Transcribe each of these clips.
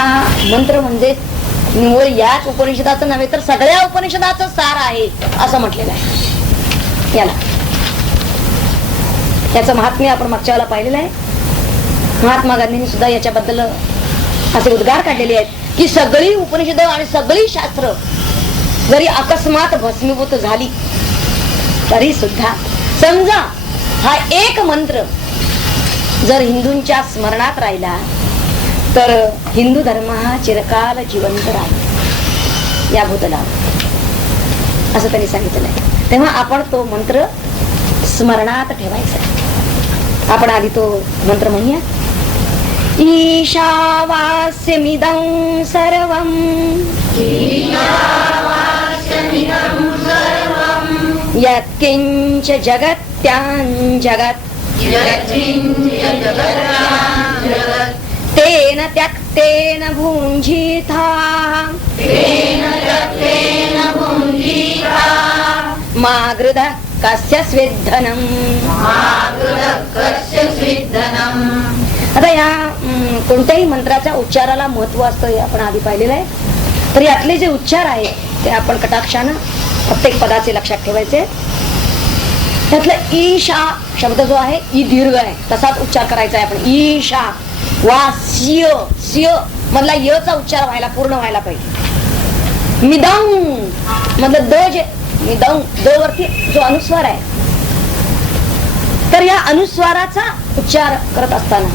हा मंत्र म्हणजे निव्वळ याच उपनिषदाचं नव्हे तर सगळ्या उपनिषदाचं सार आहे असं म्हटलेलं आहे याला. याचं महात्म्य आपण मागच्या वेळेला पाहिलेलं आहे. महात्मा गांधींनी सुद्धा याच्याबद्दल असे उद्गार काढलेले आहेत की सगळी उपनिषद आणि सगळी शास्त्र जरी अकस्मात भस्मीभूत झाली तरी सुद्धा समजा हा एक मंत्र जर हिंदूंच्या स्मरणात राहिला तर हिंदू धर्म हा चिरकाल जिवंत राहील या भूतलावर असं त्यांनी सांगितलं आहे. तेव्हा आपण तो मंत्र स्मरणात ठेवायचा. आपण आधी तो मंत्र म्हणूया. ईशावास्यमिदं सर्वं यत्किंच जगत्यां जगत् तेन त्यक्तेन भुञ्जीथा मा गृधः कस्य स्विद्धनम्. आता या कोणत्याही मंत्राच्या उच्चाराला महत्व असतं हे आपण आधी पाहिलेलं आहे. तर यातले जे उच्चार आहेत ते आपण कटाक्षानं प्रत्येक पदाचे लक्षात ठेवायचे. त्यातलं ईशा शब्द जो आहे ई दीर्घ आहे तसाच उच्चार करायचा आहे आपण. ईशा वा सिय सिय मधला यचा उच्चार व्हायला पूर्ण व्हायला पाहिजे. मिदं मधलं द जे मिदं द वरती जो अनुस्वार आहे तर या अनुस्वाराचा उच्चार करत असताना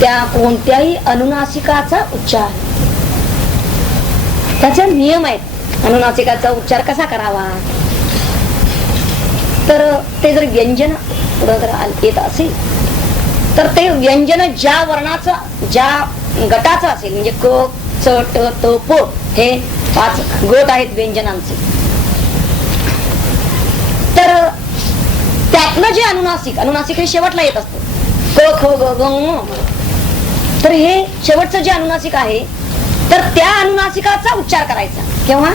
त्या कोणत्याही अनुनासिकाचा उच्चार त्याचे नियम आहेत. अनुनासिकाचा उच्चार कसा करावा तर ते जर व्यंजन पुढं जर येत असेल तर ते व्यंजन ज्या वर्णाचं ज्या गटाचं असेल म्हणजे क च ट त प हे 5 गट आहेत व्यंजनांचे. तर त्यातलं जे अनुनासिक हे शेवटला येत असतं क ख ग ग ङ. तर हे शेवटचं जे अनुनासिक आहे तर त्या अनुनासिकाचा उच्चार करायचा. केव्हा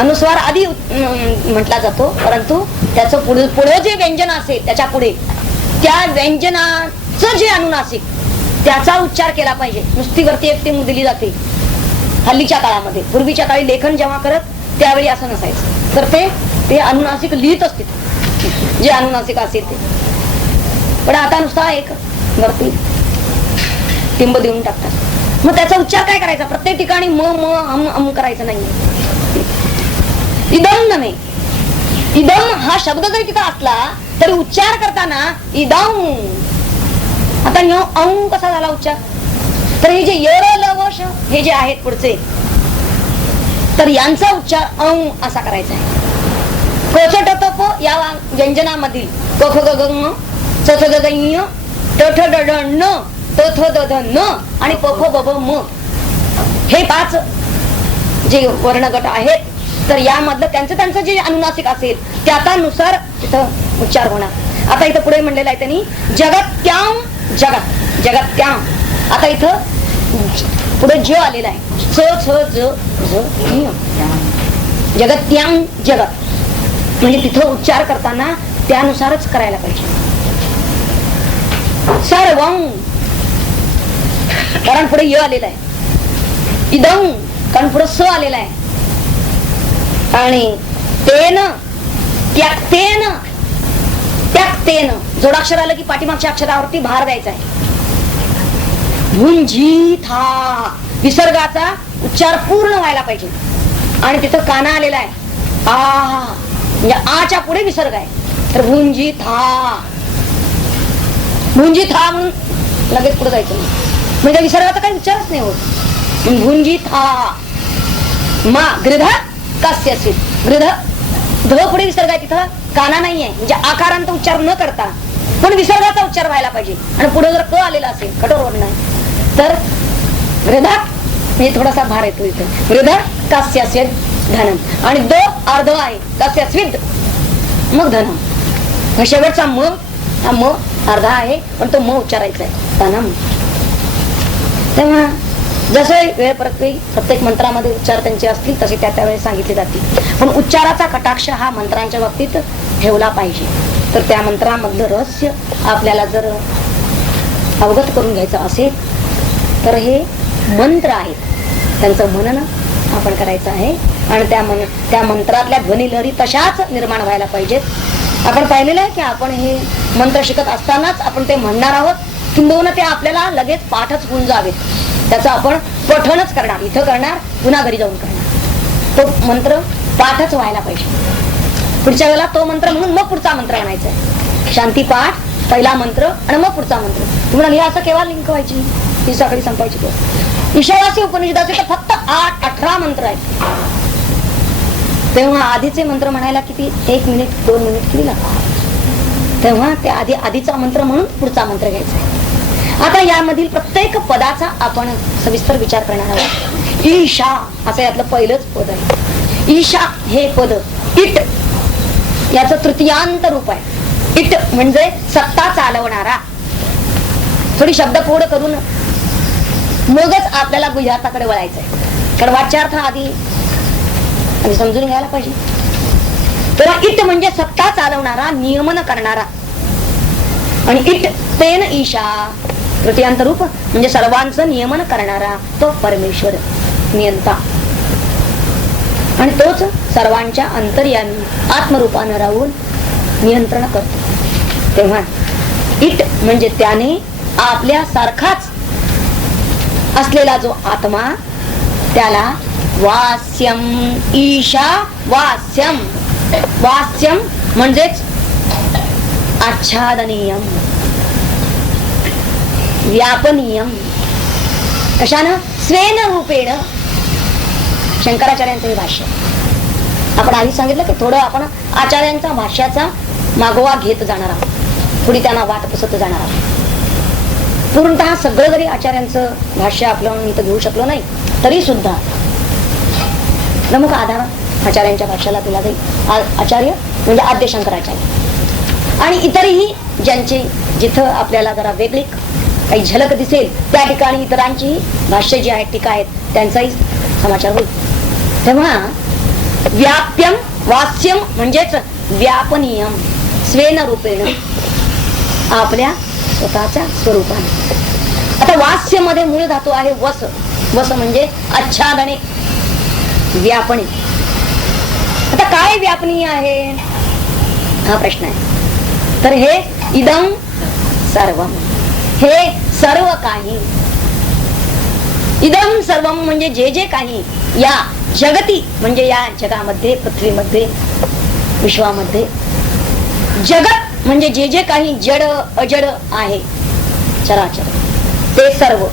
अनुस्वार आधी म्हटला जातो परंतु त्याचं पुढे जे व्यंजन असेल त्याच्या पुढे त्या व्यंजनाचं जे अनुनासिक त्याचा उच्चार केला पाहिजे. नुसती वरती एकटी दिली जाते हल्लीच्या काळामध्ये. पूर्वीच्या काळी लेखन जेव्हा करत त्यावेळी असं नसायचं. तर ते अनुनासिक लिहित असते जे अनुनासिक असेल ते. पण आता नुसता एक वरती टिंब देऊन टाकतात. मग त्याचा उच्चार काय करायचा प्रत्येक ठिकाणी म म हम हम करायचं नाही. इदम नव्हे. इदम हा शब्द जरी तिथं असला तरी उच्चार करताना इदम. आता य औ कसा झाला उच्चार तर हे जे य ल व श हे जे आहेत पुढचे तर यांचा उच्चार औ असा करायचा आहे. क च ट त प या व्यंजनामधील क ख ग ग ङ च थ ग ग ञ ट ठ ड ढ ण त थ द ध न आणि प फ ब ब म हे 5 जे वर्णगट आहेत तर यामधलं त्यांचं जे अनुनासिक असेल त्यानुसार तिथं उच्चार होणार. आता इथं पुढे म्हणलेलं आहे त्यांनी जगत्याम जगत जगत्याम. आता इथं पुढे ज आलेला आहे च छ ज जगत्याम जगत म्हणजे तिथं उच्चार करताना त्यानुसारच करायला पाहिजे. सर्वं कारण पुढे य आलेला आहे. इदं कारण पुढे स आलेला आहे. आणि तेन त्यक्तेन त्यक्तेन जोडाक्षर आलं की पाठीमागच्या अक्षरावरती भार द्यायचा आहे. भुंजीथा विसर्गाचा उच्चार पूर्ण व्हायला पाहिजे. आणि तिथं काना आलेला आहे आ म्हणजे आच्या पुढे विसर्ग आहे. तर भुंजीथा भुंजीथा म्हणून लगेच पुढे जायचं म्हणजे विसर्गाचा काही उच्चारच नाही होत. भुंजीथा मा गृध कस्य स्विद्. गृध ध पुढे विसर्ग आहे तिथं काना नाहीये म्हणजे आकारांत उच्चार न करता पण विसर्गाचा उच्चार व्हायला पाहिजे. आणि पुढे जर क आलेला असेल कठोर वर्ण आहे तर गृध म्हणजे थोडासा भार येतो इथं. गृध कस्य स्विद् धनम आणि द अर्ध आहे कस्य स्विद् मग धनम. शेवटचा म हा म अर्धा आहे पण तो म उच्चारायचा आहे धनम. तेव्हा जसे वेळ प्रत्येक मंत्रामध्ये उच्चार त्यांचे असतील तसे त्यावेळेस सांगितले जातील. पण उच्चाराचा कटाक्ष हा मंत्रांच्या बाबतीत ठेवला पाहिजे. तर त्या मंत्रामधलं रहस्य आपल्याला जर अवगत करून घ्यायचं असेल तर हे मंत्र आहेत, त्यांचं मनन आपण करायचं आहे. आणि त्या मंत्रातल्या ध्वनी लहरी तशाच निर्माण व्हायला पाहिजेत. आपण पाहिलेलं आहे की आपण हे मंत्र शिकत असतानाच आपण ते म्हणणार आहोत, किंबहुना ते आपल्याला लगेच पाठच होऊन जावेत. त्याचं आपण पठणच करणार, इथं करणार, पुन्हा घरी जाऊन करणार. तो मंत्र पाठच व्हायला पाहिजे. पुढच्या वेळेला तो मंत्र म्हणून मग पुढचा मंत्र म्हणायचा आहे. शांती पाठ, पहिला मंत्र आणि मग पुढचा मंत्र. तुम्हाला हे असं केव्हा लिंक व्हायची, ही सकाळी संपायची. ईशावासी उपनिषदाचे तर फक्त 8-18 मंत्र आहेत. तेव्हा आधीचे मंत्र म्हणायला किती 1 मिनिट 2 मिनिट किती लागतात. तेव्हा त्या आधीचा मंत्र म्हणून पुढचा मंत्र घ्यायचा. आता यामधील प्रत्येक पदाचा आपण सविस्तर विचार करणार आहोत. ईशा असं यातलं पहिलंच पद आहे. ईशा हे पद इट याचं तृतीयांत रूप आहे. इट म्हणजे सत्ता चालवणारा. थोडी शब्दफोड करून मगच आपल्याला गुजराताकडे वळायचंय, कारण वाच्यार्थ आधी समजून घ्यायला पाहिजे. तर इट म्हणजे सत्ता चालवणारा, नियमन करणारा. आणि इट तेन ईशा तृतीयांत रूप म्हणजे सर्वांचं नियमन करणारा तो परमेश्वर नियंता. आणि तोच सर्वांच्या अंतर्यामी आत्मरूपानं राहून नियंत्रण करतो. तेव्हा इट म्हणजे त्याने आपल्या सारखाच असलेला जो आत्मा, त्याला वास्यम ईशा वास्यम. वास्यम म्हणजेच आच्छादनीयम, व्यापनीयम. कशानं? स्वेन रूपेण. शंकराचार्यांचं हे भाष्य आपण आधी सांगितलं की थोडं आपण आचार्यांचा भाष्याचा मागोवा घेत जाणार आहोत, थोडी त्यांना वाट पुसत जाणार आहोत. पूर्णतः सगळं जरी आचार्यांचं भाष्य आपलं इथं घेऊ शकलो नाही तरी सुद्धा प्रमुख आधार आचार्यांच्या भाष्याला दिला जाईल. आचार्य म्हणजे आद्य शंकराचार्य. आणि इतरही ज्यांची जिथं आपल्याला जरा वेगळी काही झलक दिसेल त्या ठिकाणी इतरांची भाष्य जी आहेत, टीका आहेत, त्यांचाही समाचार होईल. तेव्हा व्याप्यम वास्यम म्हणजेच व्यापनीयम स्वेन रूपेण, आपल्या स्वतःच्या स्वरूपाने. आता वास्य मध्ये मूळ धातू आहे वस. वस म्हणजे आच्छादने, व्यापणे. आता काय व्यापनीय आहे हा प्रश्न आहे. तर हे इदं सर्वम, हे सर्व काही. इदं सर्वम म्हणजे जे जे काही या जगती म्हणजे या जगामध्ये, पृथ्वीमध्ये, विश्वामध्ये. जगत म्हणजे जे जे काही जड अजड आहे, चराचर, ते सर्व.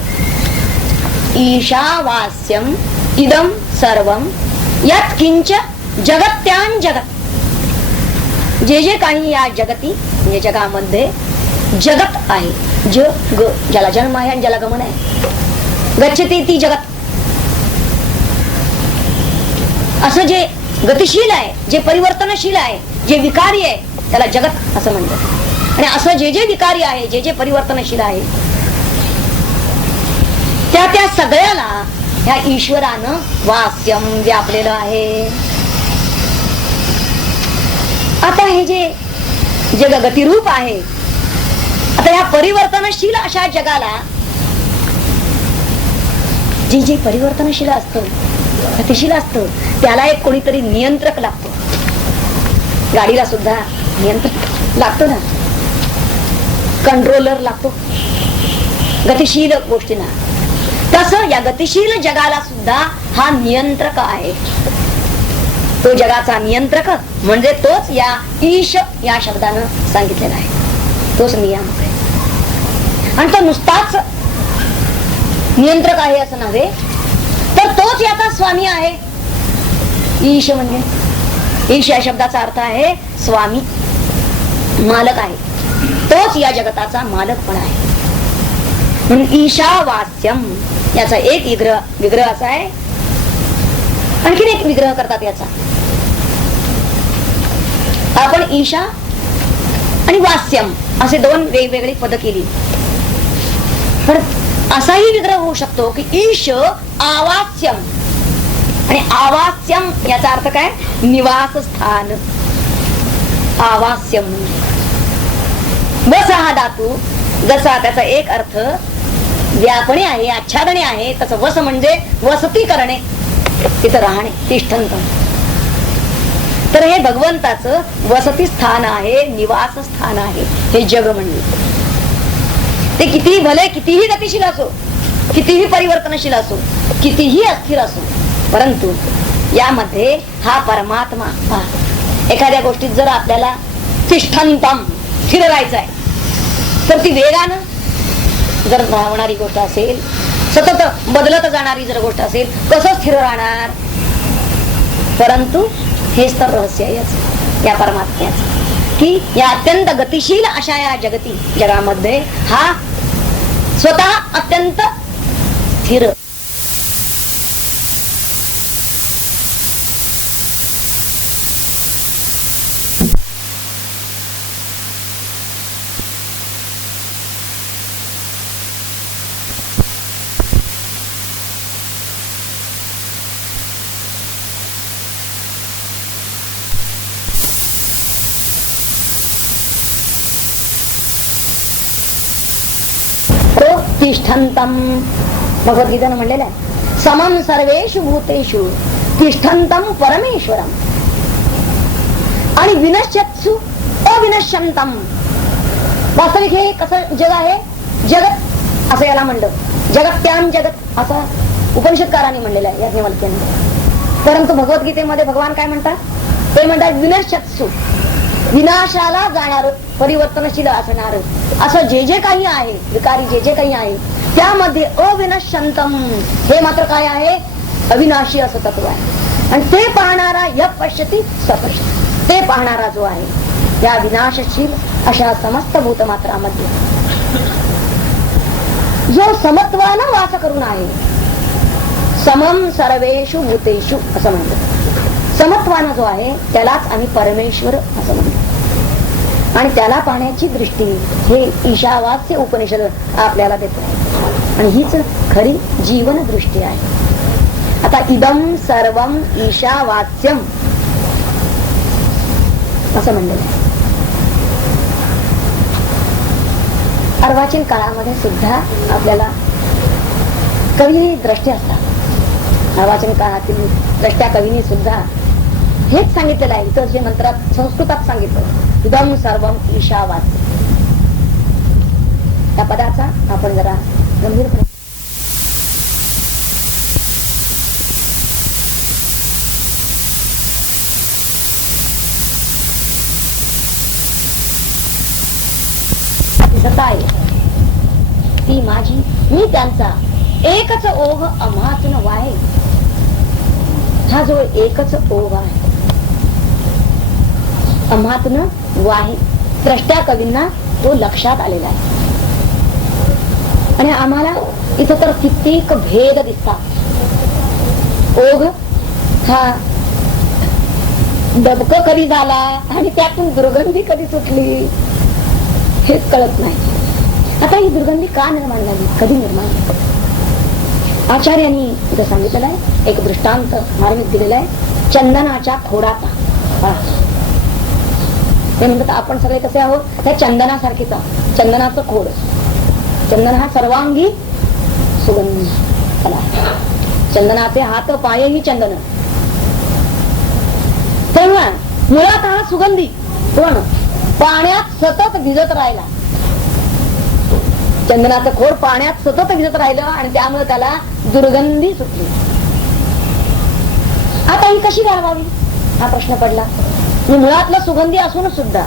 ईशावास्यम इदं सर्वम यात किंच जगत्यान जगत. जे जे काही या जगती म्हणजे जगामध्ये जगत आहे. जग, ज्याला जन्म आहे आणि ज्याला गमन आहे. गच्छती ती जगत. असं जे गतिशील आहे, जे परिवर्तनशील आहे, जे विकारी आहे, त्याला जगत असं म्हणतात. आणि असं जे जे विकारी आहे, जे जे परिवर्तनशील आहे, त्या त्या सगळ्याला ह्या ईश्वरानं वास्यम व्यापलेलं आहे. आता हे जे जग गतिरूप आहे, आता या परिवर्तनशील अशा जगाला, जे जे परिवर्तनशील असतं, गतिशील असतं, त्याला एक कोणीतरी नियंत्रक लागतो. गाडीला सुद्धा नियंत्रक लागतो ना, कंट्रोलर लागतो गतिशील गोष्टींना. तसं या गतिशील जगाला सुद्धा हा नियंत्रक आहे. तो जगाचा नियंत्रक म्हणजे तोच या ईश या शब्दानं सांगितलेला आहे. तोच नियामक आहे. आणि तो नुसताच नियंत्रक आहे असं नव्हे, तर तोच याचा स्वामी आहे. ईश म्हणजे, ईश या शब्दाचा अर्थ आहे स्वामी, मालक आहे. तोच या जगताचा मालक पण आहे. म्हणून ईशावास्यम याचा एक विग्रह असा आहे. आणखीन एक विग्रह करतात याचा. आपण ईशा आणि वास्यम असे दोन वेगवेगळी पद केली, पण असाही विग्रह होऊ शकतो की ईश आवास्यम. आणि आवास्यम याचा अर्थ काय? निवासस्थान. आवास्यम बस हा धातू जसा त्याचा एक अर्थ व्यापणे आहे, आच्छादने आहे, तसं वस म्हणजे वसती करणे, तिथं राहणे, तिष्ठंत. तर हे भगवंताचं वसती स्थान आहे, निवास स्थान आहे हे जग म्हणजे. ते कितीही भले, कितीही गतिशील असो, कितीही परिवर्तनशील असो, कितीही अस्थिर असो, परंतु यामध्ये हा परमात्मा. एखाद्या गोष्टीत जर आपल्याला तिष्ठंतम स्थिर राहायचं आहे, तर ती वेगानं जर धावणारी गोष्ट असेल, सतत बदलत जाणारी जर गोष्ट असेल, कसं स्थिर राहणार? परंतु हेच तर रहस्य आहे या परमात्म्याचं, की या अत्यंत गतिशील अशा या जगामध्ये हा स्वतः अत्यंत स्थिर. तिष्ठंतम भगवद्गीतेनं म्हणलेलं आहे, समम सर्वेषु भूतेषु तिष्ठंतम परमेश्वरम. आणि विनश्यत्सु अविनश्यंतम. वास्तविक हे कसं जग आहे? जगत असं याला म्हणलं, जगत्यान जगत असं उपनिषदकारांनी म्हणलेलं आहे याज्ञवल्क्यांनी. परंतु भगवद्गीतेमध्ये भगवान काय म्हणतात? ते म्हणतात विनश्यत्सु, विनाशाला जाणार, परिवर्तनशील असणार असं जे जे काही आहे, विकारी जे जे काही आहे, त्यामध्ये अविनश्यंतम हे मात्र काय आहे? अविनाशी असं तत्व आहे. आणि ते पाहणारा य पश्यति स पश्यति, ते पाहणारा जो आहे या विनाशशील अशा समस्त भूतमात्रामध्ये जो समत्वानं वास करून आहे, समम सर्वेषु भूतेषु असं म्हणतो. समत्वानं जो आहे त्यालाच आम्ही परमेश्वर असं म्हणतो. आणि त्याला पाहण्याची दृष्टी हे ईशावास्य उपनिषद आपल्याला देतो, आणि हीच खरी जीवन दृष्टी आहे. आता इदम सर्वम ईशावास्यम असं म्हणलं. अर्वाचीन काळामध्ये सुद्धा आपल्याला कवी द्रष्टे असतात. अर्वाचीन काळातील द्रष्ट्या कवीने सुद्धा हेच सांगितलेलं आहे. इतर जे मंत्रात संस्कृतात सांगितलं, इदम सर्वम ईशावास्य. त्या पदाचा आपण जरा गंभीरपणे ती माझी, मी त्यांचा, एकच ओघ अमातून वाहे. हा जो एकच ओघ आहे, अमातून वाहे, द्रष्ट्या कवींना तो लक्षात आलेला आहे. आणि आम्हाला इथं तर कित्येक भेद दिसतात. ओघ हा डबक कधी झाला आणि त्यातून दुर्गंधी कधी सुटली हेच कळत नाही. आता ही दुर्गंधी का निर्माण झाली, कधी निर्माण झाली? आचार्यांनी इथं सांगितलेलं आहे, एक दृष्टांत मार्मिक दिलेला आहे, चंदनाच्या खोडाचा. ते म्हणतात आपण सगळे कसे आहोत? त्या चंदनासारखेच आहोत. चंदनाचं खोड, चंदन हा सर्वांगी सुगंध, चंदनाचे हात पाय ही चंदन. तेव्हा मुळात हा सुगंधी पण पाण्यात सतत भिजत राहिला. चंदनाचं खोड पाण्यात सतत भिजत राहिलं आणि त्यामुळे त्याला दुर्गंधी सुटली. आता ही कशी घालवावी हा प्रश्न पडला. मुळातलं सुगंधी असून सुद्धा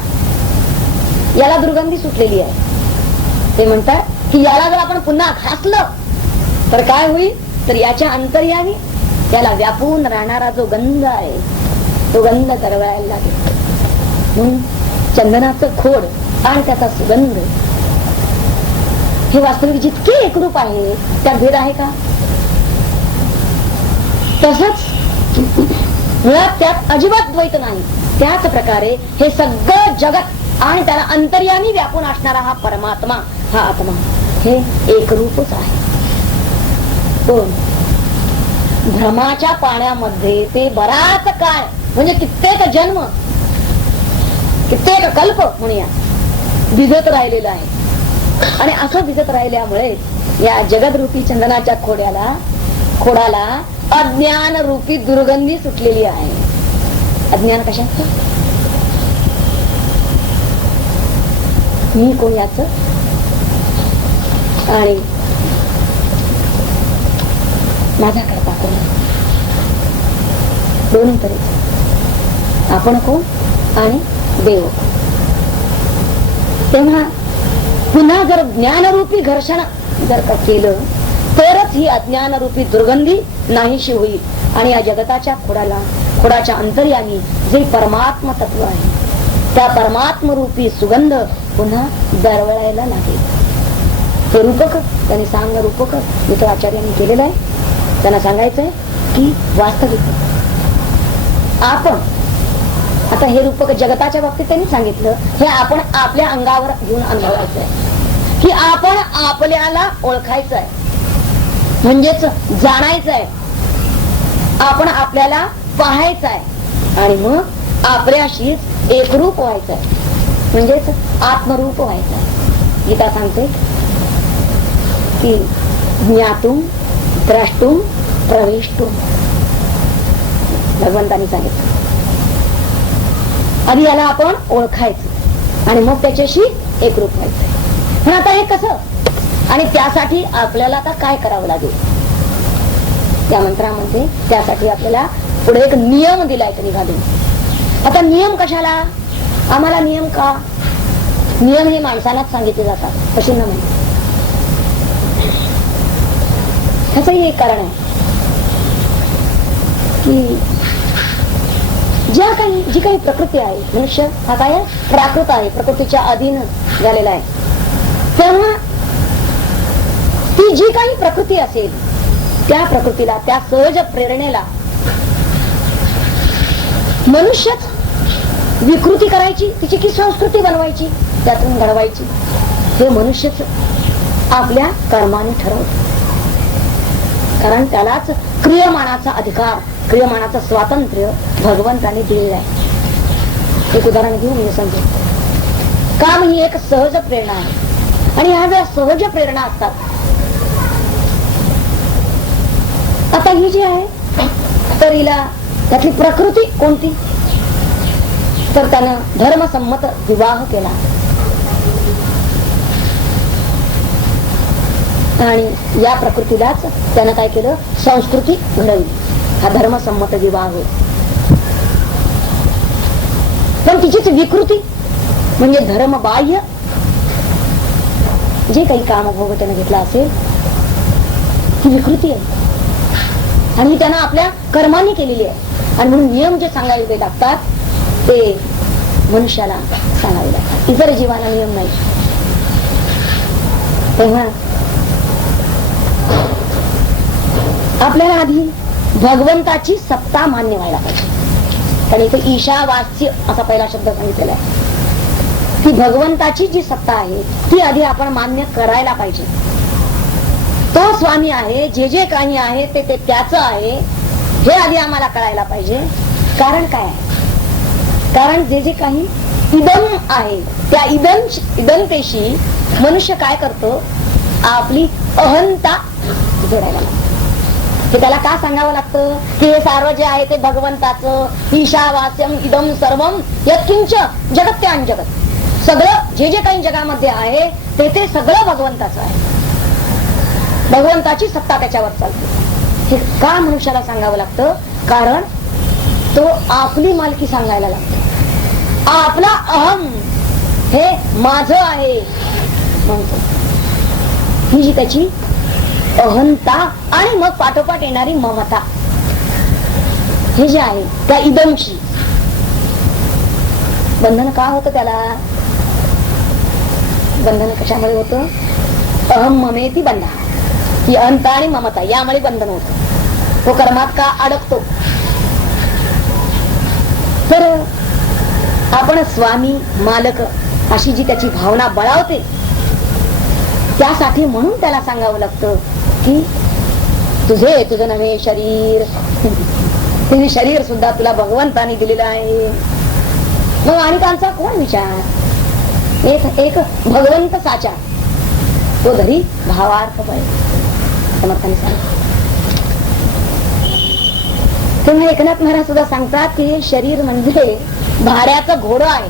याला दुर्गंधी सुटलेली आहे. ते म्हणतात की याला जर आपण पुन्हा घासलं तर काय होईल? तर याच्या अंतर्यामी त्याला व्यापून राहणारा जो गंध आहे तो गंध करवायला लागेल. म्हणून चंदनाचं खोड आणि त्याचा सुगंध हे वास्तविक जितके एकरूप आहे त्यात भेद आहे का? तसंच मुळात त्यात अजिबात द्वैत नाही. त्याच प्रकारे हे सगळं जगत आणि त्याला अंतर्यामी व्यापून असणारा हा परमात्मा, हा आत्मा हे एकरूपच आहे. पण भ्रमाच्या पाण्यामध्ये ते बराच काळ म्हणजे कित्येक जन्म, कित्येक कल्प म्हणूया भिजत राहिलेला आहे. आणि असं भिजत राहिल्यामुळे या जगदरूपी चंदनाच्या खोडाला अज्ञान रूपी दुर्गंधी सुटलेली आहे. अज्ञान कशाचं? मी कोण याच आणि माझा करता कोण, दोन्ही तऱ्हेच. आपण कोण आणि देव. तेव्हा पुन्हा जर ज्ञानरूपी घर्षण जर का केलं तरच ही अज्ञानरूपी दुर्गंधी नाहीशी होईल आणि या जगताच्या खोडाच्या अंतर्यामी जे परमात्म तत्व आहे त्या परमात्म रूपी सुगंध पुन्हा दरवळायला लागेल. ते रूपक त्यांनी सांग रूपक मित्राचार्यांनी केलेलं आहे. त्यांना सांगायचंय की वास्तविक आपण आता हे रूपक जगताच्या बाबतीत त्यांनी सांगितलं, हे आपण आपल्या अंगावर घेऊन अनुभवायचं आहे की आपण आपल्याला ओळखायचं आहे, म्हणजेच जाणायचं आहे. आपण आपल्याला पाहायचं आहे आणि मग आपल्याशीच एकरूप व्हायचं आहे, म्हणजेच आत्मरूप व्हायचं आहे. गीता सांगते की ज्ञातुम द्रष्टुम प्रवेष्टुम. भगवंतांनी सांगितलं आधी याला आपण ओळखायचं आणि मग त्याच्याशी एकरूप व्हायचं. पण आता हे कसं आणि त्यासाठी आपल्याला आता काय करावं लागेल? त्या मंत्रामध्ये त्यासाठी आपल्याला पुढे एक नियम दिलाय त्यांनी घालून. आता नियम कशाला? आम्हाला नियम का? नियम हे माणसालाच सांगितले जातात, कशी न माहिती. ह्याचंही एक कारण आहे की जी काही प्रकृती आहे, मनुष्य हा काय प्राकृत आहे, प्रकृतीच्या अधीन झालेला आहे. तेव्हा ती जी काही प्रकृती असेल त्या प्रकृतीला, त्या सहज प्रेरणेला मनुष्यच विकृती करायची, तिची की संस्कृती बनवायची, त्यातून घडवायची, हे मनुष्यच आपल्या कर्माने ठरवत. कारण त्यालाच क्रियमानाचा अधिकार, क्रियमानाचं स्वातंत्र्य भगवंताने दिलेलं आहे. एक उदाहरण घेऊ मी समजेल. काम ही एक सहज प्रेरणा आहे आणि ह्या ज्या सहज प्रेरणा असतात, आता ही जी आहे तर हिला त्यातली प्रकृती कोणती? तर त्यानं धर्मसंमत विवाह केला आणि या प्रकृतीलाच त्यानं काय केलं? संस्कृती घडवली. हा धर्मसंमत विवाह. पण तिचीच विकृती म्हणजे धर्मबाह्य जे काही कामभोग त्यानं घेतला असेल ही विकृती आहे आणि त्यानं आपल्या कर्माने केलेली आहे. आणि म्हणून नियम जे सांगावे लागतात ते मनुष्याला सांगावे लागतात, इतर जीवाला नियम नाही. तेव्हा आपल्याला आधी भगवंताची सत्ता मान्य व्हायला पाहिजे. कारण इथे ईशावास्य असा पहिला शब्द सांगितलेला आहे की भगवंताची जी सत्ता आहे ती आधी आपण मान्य करायला पाहिजे. तो स्वामी आहे, जे जे काही आहे ते त्याचं आहे हे आधी आम्हाला कळायला पाहिजे. कारण काय आहे? कारण जे जे काही इदम आहे त्या इदमतेशी मनुष्य काय करतो? आपली अहंता जोडायला लागतो. हे त्याला का सांगावं लागतं की हे सर्व जे आहे ते भगवंताचं, ईशावास्यम इदम सर्वम यत्किंच जगत्यान जगत. सगळं जे जे काही जगामध्ये आहे ते सगळं भगवंताचं आहे. भगवंताची सत्ता त्याच्यावर चालते. हे का मनुष्याला सांगावं लागतं? कारण तो आपली मालकी सांगायला लागतो. आपला अहम हे माझं आहे म्हणतो. ही जी त्याची अहंता आणि मग पाठोपाठ येणारी ममता हे जे आहे त्या इदमशी बंधन का होतं? त्याला बंधन कशामुळे होतं? अहम ममेती बंधा, ही अहंता आणि ममता यामुळे बंधन होतं. तो कर्मात का अडकतो? तर आपण स्वामी मालक अशी जी त्याची भावना बळावते त्यासाठी म्हणून त्याला सांगावं लागतं की तुझं नव्हे शरीर, तुझे शरीर सुद्धा तुला भगवंतानी दिलेलं आहे. मग आणि त्यांचा कोण विचार? एक भगवंत साचा तो धरी भावार्थ पाहिजे. समर्थाने सांगितलं. तेव्हा एकनाथ महाराज सुद्धा सांगतात की हे शरीर म्हणजे भाड्याचं घोडं आहे.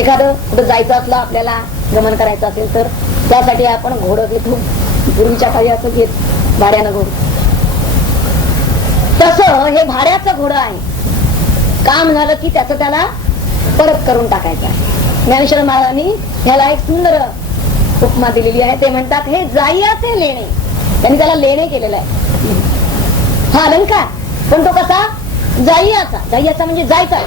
एखादं कुठं जायचं असलं, आपल्याला गमन करायचं असेल तर त्यासाठी आपण घोडं घेतो. पूर्वीच्या काळी असं घेत भाड्यानं घोडं. तसं हे भाड्याचं घोडं आहे. काम झालं की त्याचं त्याला परत करून टाकायचं आहे. ज्ञानेश्वर महाराजांनी ह्याला एक सुंदर उपमा दिलेली आहे. ते म्हणतात हे जाईयाचे लेणे. त्यांनी त्याला लेणे केलेलं आहे. हा अलंकार, पण तो कसा जाईयाचा. जाईयाचा म्हणजे जायचा,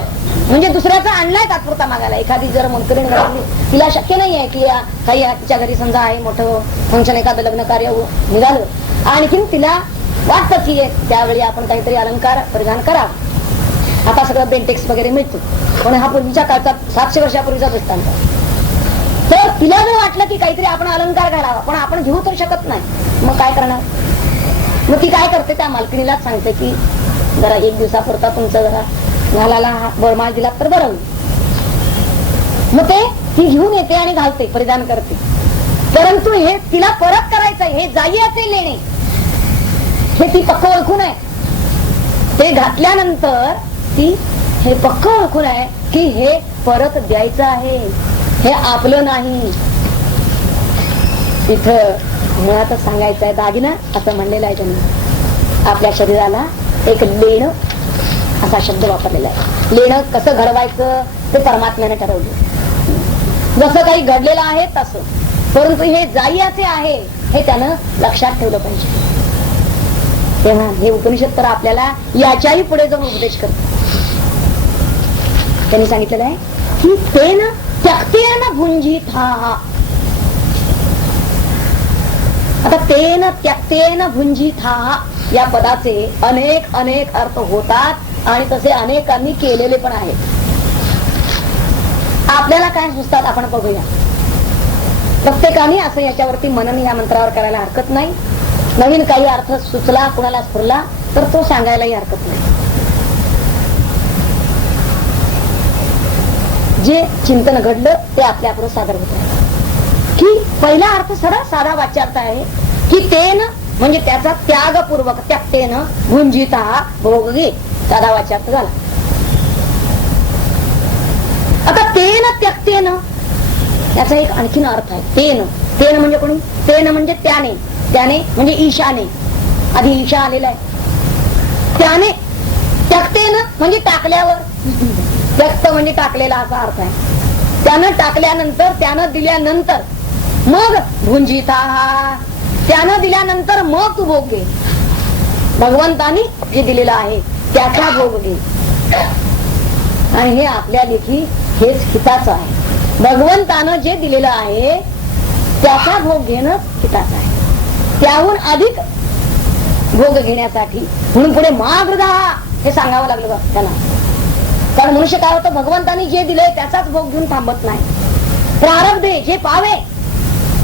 म्हणजे दुसऱ्याचा आणलाय तात्पुरता मागायला. एखादी जर मोलकरीण घरातली, तिला शक्य नाहीये की काही तिच्या घरी समजा आहे मोठं फंक्शन, एखादं लग्न कार्य निघालं, आणखीन तिला वाटतं की त्यावेळी आपण काहीतरी अलंकार परिधान करावं. आता सगळं बेंटेक्स वगैरे मिळतो, पण हा पूर्वीच्या काळचा 700 वर्षापूर्वीचा दृष्टांत. तर तिला जर वाटलं की काहीतरी आपण अलंकार घालावा, पण आपण घेऊ तर शकत नाही, मग काय करणार? मग ती काय करते, त्या मालकिणीलाच सांगते की जरा एक दिवसापुरता तुमचं जरा घालायला बरमाळ दिला तर बरं होईल. मग ते ती घेऊन येते आणि घालते, परिधान करते. परंतु हे तिला परत करायचंय. हे जाईयाचे लेणे, हे ती पक्क ओळखून आहे. ते घातल्यानंतर ती हे पक्क ओळखून आहे की हे परत द्यायचं आहे, हे आपलं नाही. इथं मुळातच सांगायचं आहे, दागिना असं म्हणलेलं आहे त्यांनी. आपल्या शरीराला एक लेणं असा शब्द वापरलेला आहे. लेणं कसं घडवायचं ते परमात्म्याने ठरवलं. जसं काही घडलेलं आहे तसं, परंतु हे जाईयाचे आहे हे त्यानं लक्षात ठेवलं पाहिजे. तेव्हा हे उपनिषद तर आपल्याला याच्याही पुढे जाऊन उपदेश करतो. त्यांनी सांगितलेलं आहे की तेन त्यक्तेन भुंजीत. आता तेन त्यक्तेन भुंजीत या पदाचे अनेक अनेक अर्थ होतात आणि तसे अनेकांनी केलेले पण आहेत. आपल्याला काय सुचतात आपण बघूया. प्रत्येकाने असं याच्यावरती मनन या मंत्रावर करायला हरकत नाही. नवीन काही अर्थ सुचला, कुणाला स्फुरला तर तो सांगायलाही हरकत नाही. जे चिंतन घडलं ते आपल्यापुढे सादर होत आहे. की पहिला अर्थ सरळ साधा वाच्यार्थ आहे की तेन म्हणजे त्याचा त्यागपूर्वक, त्यक्तेन भुंजिता भोग घे, साधा वाच्यार्थ झाला. आता तेन त्यक्तेन याचा एक आणखीन अर्थ आहे. तेन, तेन म्हणजे कोणी? तेन म्हणजे त्याने, त्याने म्हणजे ईशाने, आधी ईशा आलेला आहे. त्याने, त्यक्तेन म्हणजे टाकल्यावर, त्यक्त म्हणजे टाकलेला असा अर्थ आहे. त्यानं टाकल्यानंतर, त्यानं दिल्यानंतर, मग भुंजिता, त्यानं दिल्यानंतर मग तू भोग घे. भगवंतानी जे दिलेलं आहे त्याचा भोग घे. आणि हे आपल्या लेखी हेच हिताचं आहे. भगवंतानं जे दिलेलं आहे त्याचा भोग घेणं हिताचं आहे. त्याहून अधिक भोग घेण्यासाठी म्हणून पुढे मागृदा हे सांगावं लागलं बघ त्याला. कारण मनुष्य काय होतं, भगवंतानी जे दिलंय त्याचाच भोग घेऊन थांबत नाही. प्रारब्धे जे पावे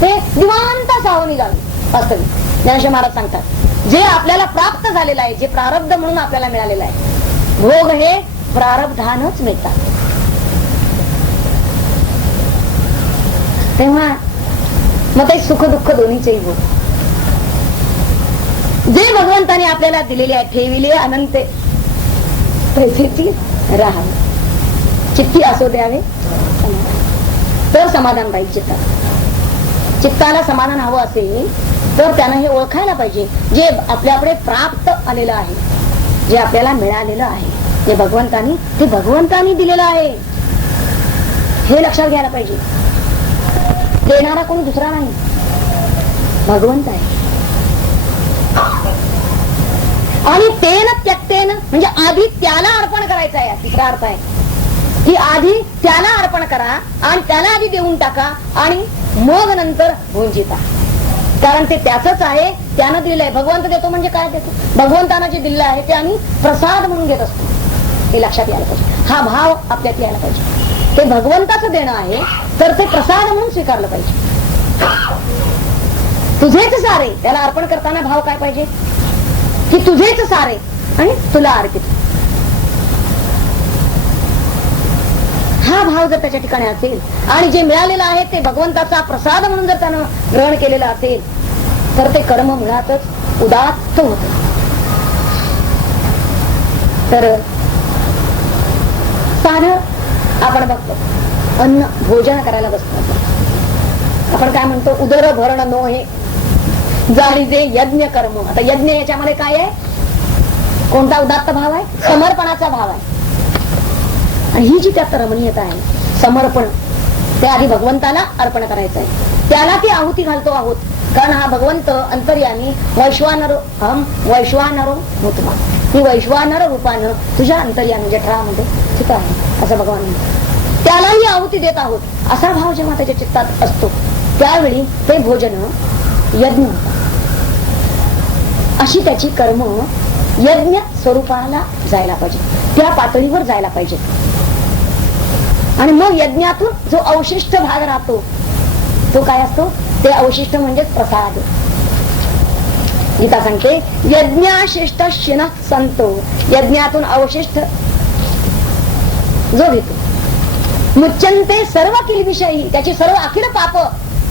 ते दिवांत सावं निघावे. वास्तविक ज्ञानेश्वर महाराज सांगतात जे आपल्याला प्राप्त झालेलं आहे, जे प्रारब्ध म्हणून आपल्याला मिळालेलं आहे, भोग हे प्रारब्धानच मिळतात. तेव्हा मग ते सुख दुःख दोन्हीचेही भोग जे भगवंताने आपल्याला दिलेले आहे, ठेविले अनंत पैसेची राहावे, चित्ती असो द्यावे तर समाधान पाहिजे. चित्ताला समाधान हवं असेल तर त्यानं हे ओळखायला पाहिजे जे आपल्याकडे प्राप्त आलेलं आहे, जे आपल्याला मिळालेलं आहे, जे भगवंतानी, ते भगवंतानी दिलेलं आहे हे लक्षात घ्यायला पाहिजे. देणारा कोणी दुसरा नाही, भगवंत आहे. आणि तेन त्यक्तेन म्हणजे आधी त्याला अर्पण करायचं आहे. तिसरा अर्थ आहे की आधी त्याला अर्पण करा आणि त्याला आधी देऊन टाका आणि मग नंतर भुंजिता. कारण ते त्याचंच आहे, त्यानं दिलेलं आहे. भगवंत देतो म्हणजे काय देतो? भगवंतानं जे दिलेलं आहे ते आम्ही प्रसाद म्हणून घेत असतो. ते लक्षात यायला पाहिजे. हा भाव आपल्यात यायला पाहिजे. ते भगवंताचं देणं आहे तर ते प्रसाद म्हणून स्वीकारलं पाहिजे. तुझेच सारे, त्याला अर्पण करताना भाव काय पाहिजे की तुझेच सारे आणि तुला अर्पित. हा भाव जर त्याच्या ठिकाणी असेल आणि जे मिळालेलं आहे ते भगवंताचा प्रसाद म्हणून जर त्यानं ग्रहण केलेलं असेल तर ते कर्म मुळातच उदात्त होत. तर साधं आपण बघतो अन्न भोजन करायला बसतो आपण काय म्हणतो उदर भरण नो हे जाणी जे यज्ञ कर्म. आता यज्ञ याच्यामध्ये काय आहे, कोणता उदात्त भाव आहे, समर्पणाचा भाव आहे. आणि ही जी त्यात रमणीयता आहे समर्पण, ते आधी भगवंताला अर्पण करायचं आहे, त्याला ती आहुती घालतो आहोत. कारण हा भगवंत अंतर्यामी वैश्वानरो हम वैश्वानरो भूतमा, मी वैश्वानर रूपानं तुझ्या अंतर्यामी जठरामध्ये स्थित आहे असं भगवान म्हणतो. त्यालाही आहुती देत आहोत असा भाव जेव्हा त्याच्या चित्तात असतो त्यावेळी ते भोजन यज्ञ, अशी त्याची कर्म यज्ञ स्वरूपाला जायला पाहिजे, त्या पातळीवर जायला पाहिजे. आणि मग यज्ञातून जो अवशिष्ट भाग राहतो तो काय असतो, ते अवशिष्ट म्हणजेच प्रसाद. गीता सांगते यज्ञाशिष्ट शिन संतो, यज्ञातून अवशिष्ट जो घेतो मुच्यंते सर्व किलविषयी, त्याची सर्व अखिल पाप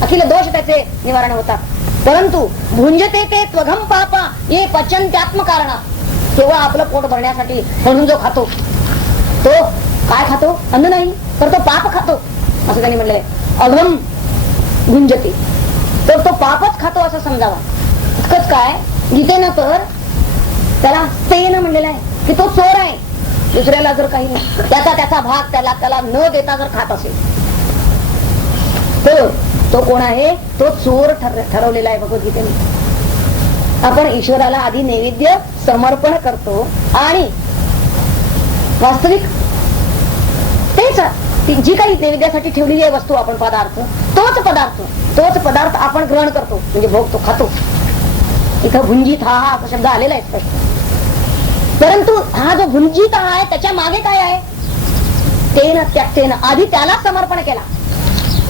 अखिल दोष त्याचे निवारण होतात. परंतु भुंजते ते त्वघम पापा ये पचन्त्यात्म कारणा, तेव्हा आपलं पोट भरण्यासाठी म्हणून जो खातो तो काय खातो, अन्न नाही तर तो पाप खातो असं त्यांनी म्हणलंय. अघम भुंजते तर तो पापच खातो असं समजावा. इतकंच काय, गीतेनं तर त्याला तेन म्हणलेलं आहे की तो चोर आहे. दुसऱ्याला जर काही त्याचा भाग त्याला न देता जर खात असेल तर तो कोण आहे, तो चोर ठरवलेला आहे भगवद्गीतेने. आपण ईश्वराला आधी नैवेद्य समर्पण करतो आणि वास्तविक तेच जी काही नैवेद्यासाठी ठेवलेली आहे वस्तू, आपण तोच पदार्थ आपण ग्रहण करतो म्हणजे भोगतो, खातो. इथं भुंजित हा शब्द आलेला आहे स्पष्ट. परंतु हा जो भुंजित आहे त्याच्या मागे काय आहे, तेन त्याक्तेन, आधी त्याला समर्पण केला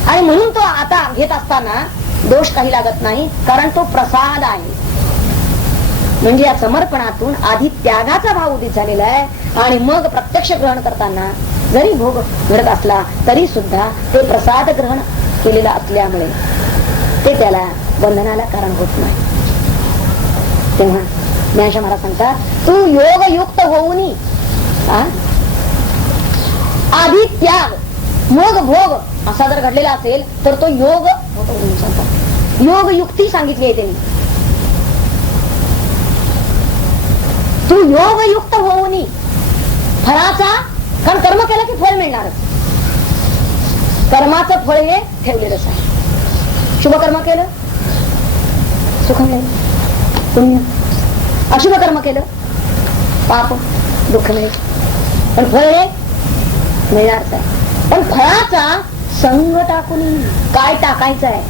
आणि म्हणून तो आता घेत असताना दोष काही लागत नाही, कारण तो प्रसाद आहे. म्हणजे या समर्पणातून आधी त्यागाचा भाव उदित झालेला आहे आणि मग प्रत्यक्ष ग्रहण करताना जरी भोग घडत असला तरी सुद्धा ते प्रसाद ग्रहण केलेला असल्यामुळे ते त्याला बंधनाला कारण होत नाही. तेव्हा ज्ञानेश्वर महाराज सांगतात तू योगयुक्त होऊन आधी त्याग मग भोग असा जर घडलेला असेल तर तो योग योगयुक्ती सांगितली आहे त्यांनी. तू योगयुक्त होऊन फळाचा, कारण कर्म केलं की फळ मिळणारच, कर्माचं फळ हे ठेवलेलंच आहे. शुभ कर्म केलं सुख मिळेल, पुण्य. अशुभ कर्म केलं पाप दुःख मिळेल, पण फळ हे मिळणारच आहे. पण फळाचा संग टाकून काय टाकायचं आहे.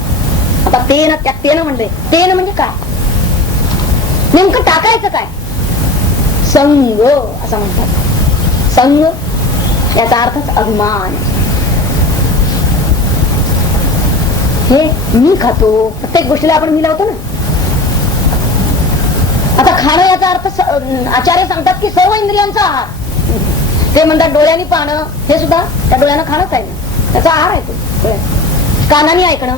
आता तेन त्याक्तेन म्हणले, तेन म्हणजे काय, नेमकं टाकायचं काय, संग असं म्हणतात. संग याचा अर्थच अभिमान. हे मी खातो, प्रत्येक गोष्टीला आपण मी लावतो ना. आता खाणं याचा अर्थ आचार्य सांगतात की सर्व इंद्रियांचा आहार. ते म्हणतात डोळ्यांनी पाहणं, हे सुद्धा त्या डोळ्यानं खाणंच आहे ना, त्याचा आहार आहे तो. कानाने ऐकणं.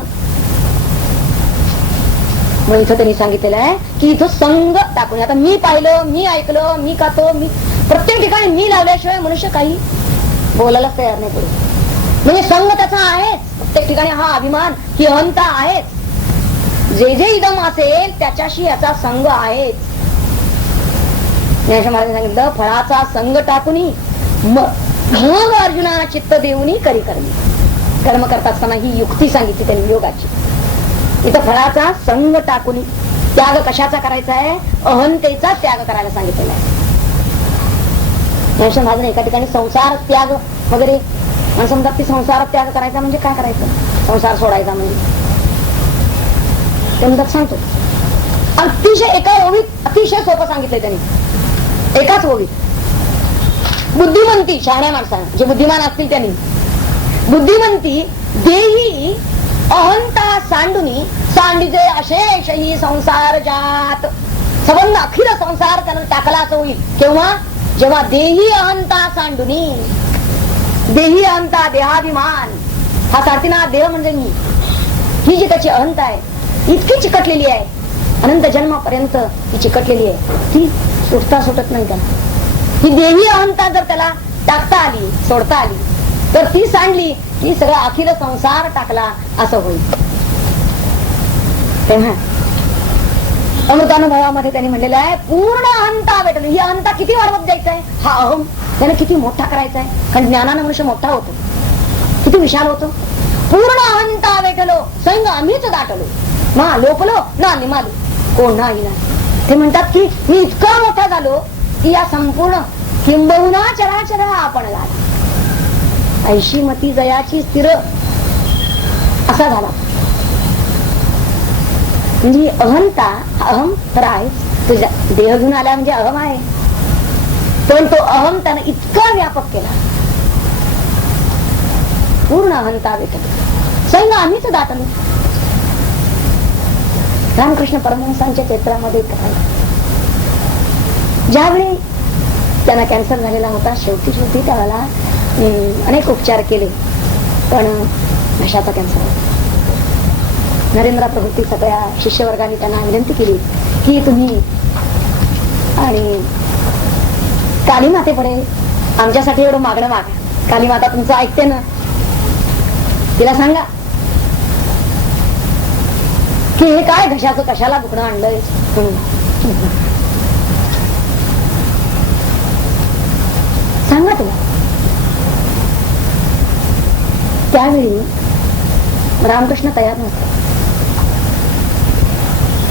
मग इथं त्यांनी सांगितलेलं आहे की इथं संग टाकून, आता मी पाहिलं, मी ऐकलं, मी खातो, मी प्रत्येक ठिकाणी मी लावल्याशिवाय मनुष्य काही बोलायलाच तयार नाही करू. म्हणजे संग त्याचा आहेच प्रत्येक ठिकाणी. हा अभिमान की अहंता आहेच. जे जे इदम असेल त्याच्याशी याचा संग आहेच. ज्ञानेश्वर महाराजांनी सांगितलं फळाचा संग टाकून मग अर्जुना चित्त देऊन करी कर्मी. कर्म करत असताना ही युक्ती सांगितली त्यांनी योगाची. इथं फळाचा संग टाकून त्याग कशाचा करायचा आहे, अहंतेचा त्याग करायला सांगितलेला आहे. ज्ञानेश्वर महाराजांनी एका ठिकाणी संसार त्याग वगैरे माणसं म्हणतात की संसार त्याग करायचा म्हणजे काय करायचं, संसार सोडायचा म्हणजे ते म्हणतात सांगतो. अतिशय एका ओळीत अतिशय सोपं सांगितलंय त्यांनी, एकाच ओळीत. बुद्धिमंती शहाण्या माणसानं, जे बुद्धिमान असतील त्यांनी, बुद्धिमंती देही अहंता सांडुनी सांडिजे अशेष ही संसार जात. संबंध अखिल संसार त्यानं टाकला असं होईल केव्हा, जेव्हा देही अहंता सांडुनी. देही अहंता देहाभिमान, हा सारथीनाथ देह म्हणजे मी, ही जी त्याची अहंता आहे इतकी चिकटलेली आहे, अनंत जन्मापर्यंत ती चिकटलेली आहे, ती सुटता सुटत नाही त्याला. ही देही अहंता जर त्याला टाकता आली, सोडता आली, तर ती सांडली की सगळा अखिल संसार टाकला असं होईल. तेव्हा अमृतानुभवामध्ये त्यांनी म्हणलेलं आहे पूर्ण अहंता भेटली. ही अहंता किती वाढवत द्यायचा आहे, हा अहम त्याने किती मोठा करायचा आहे, कारण ज्ञानानं मनुष्य मोठा होतो, किती विशाल होतो. पूर्ण अहंता भेटलो संग आम्हीच दाटलो, मा लोपलो ना निमालो कोण नाही ना. ते म्हणतात की मी इतका मोठा झालो की या संपूर्ण किंबहुना चराचर आपण झाला, ऐशी मती जयाची स्थिर असा झाला. म्हणजे अहंता, अहम तर आहे, तुझ्या देह घेऊन आला म्हणजे अहम आहे, पण तो अहम त्यानं इतका व्यापक केला, पूर्ण अहंता भेटली संग आम्हीच दाटलो. रामकृष्ण परमहंसांच्या चैत्रामध्ये ज्यावेळी त्यांना कॅन्सर झालेला होता, शेवटी त्याला अनेक उपचार केले, पण घशाचा कॅन्सर होता. नरेंद्र प्रभूती सगळ्या शिष्यवर्गाने त्यांना विनंती केली की तुम्ही आणि काली मातेपुढे आमच्यासाठी एवढं मागणं मागा, काली माता तुमचं ऐकते ना, तिला सांगा की हे काय घशाचं कशाला दुखणं आणलंय, सांगा तुला. त्यावेळी रामकृष्ण तयार नसते,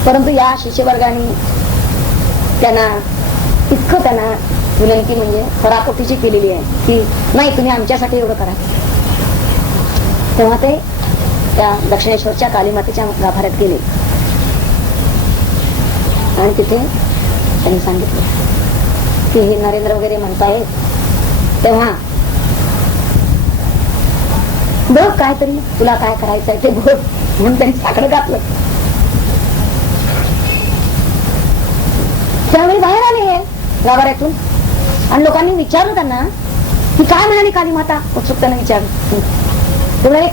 परंतु या शिष्यवर्गाने त्यांना इतकं त्यांना विनंती म्हणजे पराकोटीची केलेली आहे की नाही तुम्ही आमच्यासाठी एवढं करा. तेव्हा ते त्या दक्षिणेश्वरच्या कालीमातेच्या गाभाऱ्यात गेले आणि तिथे त्यांनी सांगितलं की हे नरेंद्र वगैरे म्हणताय, तेव्हा बघ काहीतरी तुला काय करायचंय ते बघ म्हणून त्यांनी साखर घातलं. त्यावेळी बाहेर आले हे गाभाऱ्यातून आणि लोकांनी विचारलं त्यांना की काय म्हणाली काली माता, उत्सुकतेने विचारलं.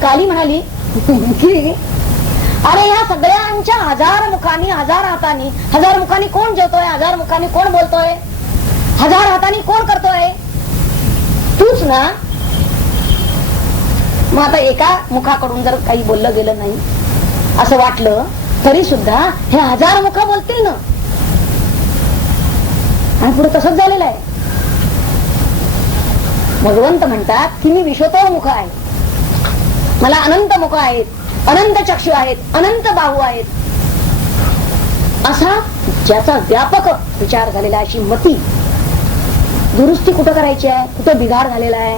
काली म्हणाली की अरे ह्या सगळ्यांच्या हजार मुखानी, हजार हातानी, हजार मुखानी कोण जेवतोय, हजार मुखानी कोण बोलतोय, हजार हातानी कोण करतोय, तूच ना. मग आता एका मुखाकडून जर काही बोललं गेलं नाही असं वाटलं तरी सुद्धा हे हजार मुख बोलतील ना. आणि पुढे तसंच झालेलं आहे. भगवंत म्हणतात की मी विश्वतोमुख आहे, मला अनंत मुख आहेत, अनंत चक्षु आहेत, अनंत बाहू आहेत, असा ज्याचा व्यापक विचार झालेला, अशी मती दुरुस्ती कुठं करायची आहे, कुठं बिघाड झालेला आहे